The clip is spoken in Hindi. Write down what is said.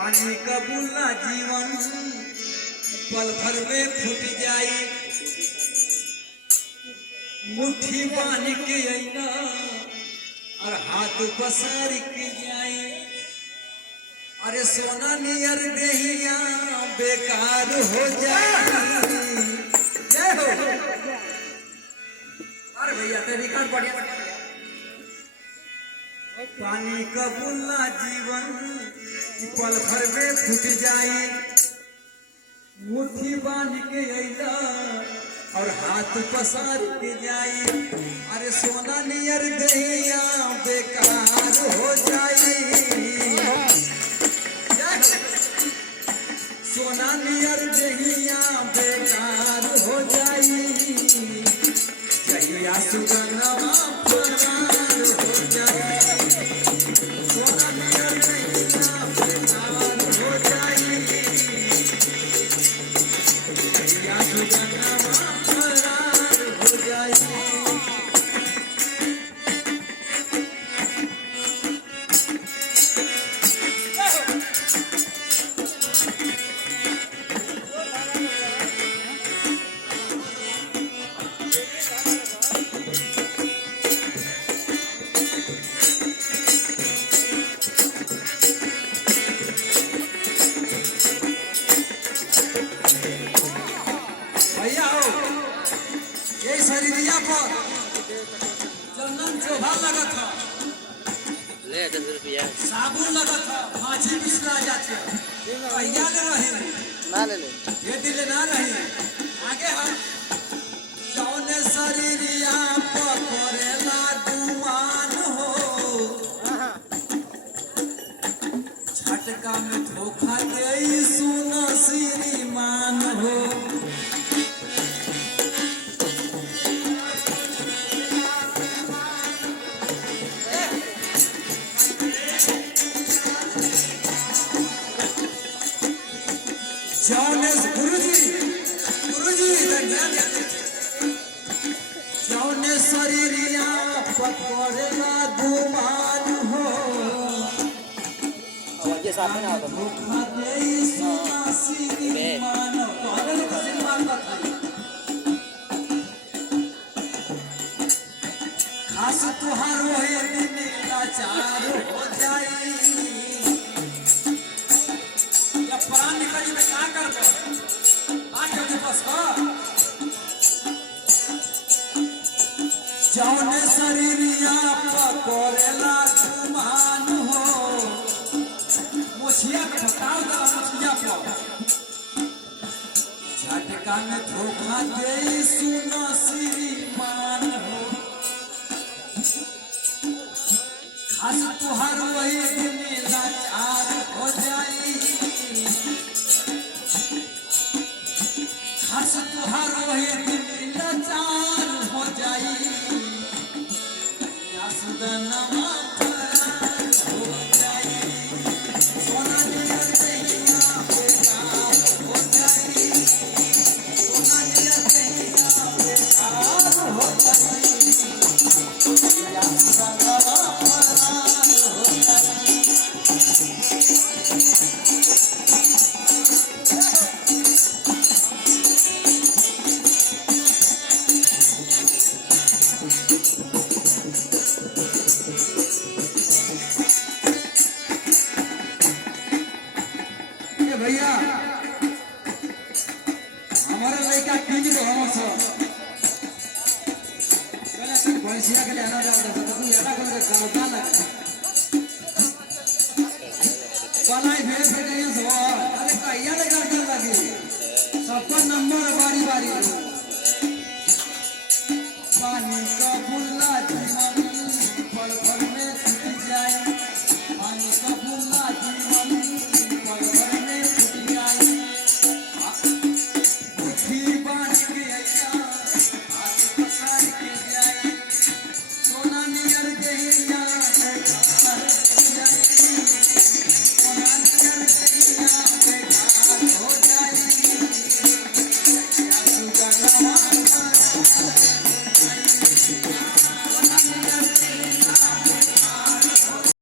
पानी कबूला जीवन पल भर में फूट जाई, मुट्ठी बांध के आईना और हाथ पसार के जाई। अरे सोना नियर देहिया बेकार हो जाए। जय हो। अरे भैया तेरी कर बढ़िया। पानी कबूला जीवन पल भर में फूट जाई, मुट्ठी बांध के अइला और हाथ पसार के जाई। अरे सोना नियर देहिया बेकार हो जाई। सोना नियर देहिया बेकार हो जाई। जहिया सुगंधवा फरार हो जाई। सोना नियर देहिया बेकार हो जाई। जहिया सुगंधवा फरार हो जाई। भैया हो ये शरीरिया पर चंदन चोभा लगा था, ले 10 रुपया साबुन लगा था, माछी बिसरा जाते भैया ले रहे ना ले ये दिले ना रही। आगे हम जौने शरीरिया पर करेला गुमान हो, झटका में धोखा दे सुना श्रीमान हो। गुरुजी जौने शरीरिया पकड़ेला गुमान हो, ये सामने ना होता धोखा दे सुना श्रीमान हो। खास तुहार होए दिन लाचार हो जाई। जब प्राण निकली में क्या करबो आके के पास का जौने शरीरिया पकड़ेला गुमान हो, मोछिया के ठकाव दा मोछिया पर झटका में धोखा दे सुना श्रीमान हो। खास तुहार वही दिन लाचार हो जाई। खास तुहार वही दिन लाचार हो जाई। या सुगनमा फरार हो जाई। सोना नियर देहिया बेकार हो जाई। सोना नियर देहिया बेकार हो जाई। या सुगनमा फरार हो जाई। भैया हमारा लड़का टीवी तो हम पहले तू भैंसिया के लेना जाता था, तू यादा कर गावता ना पलाई भेज के गया सो। अरे कहिया ले करने लगी सबका नंबर बारी बारी। पानी का बुल्ला जीवन पल भर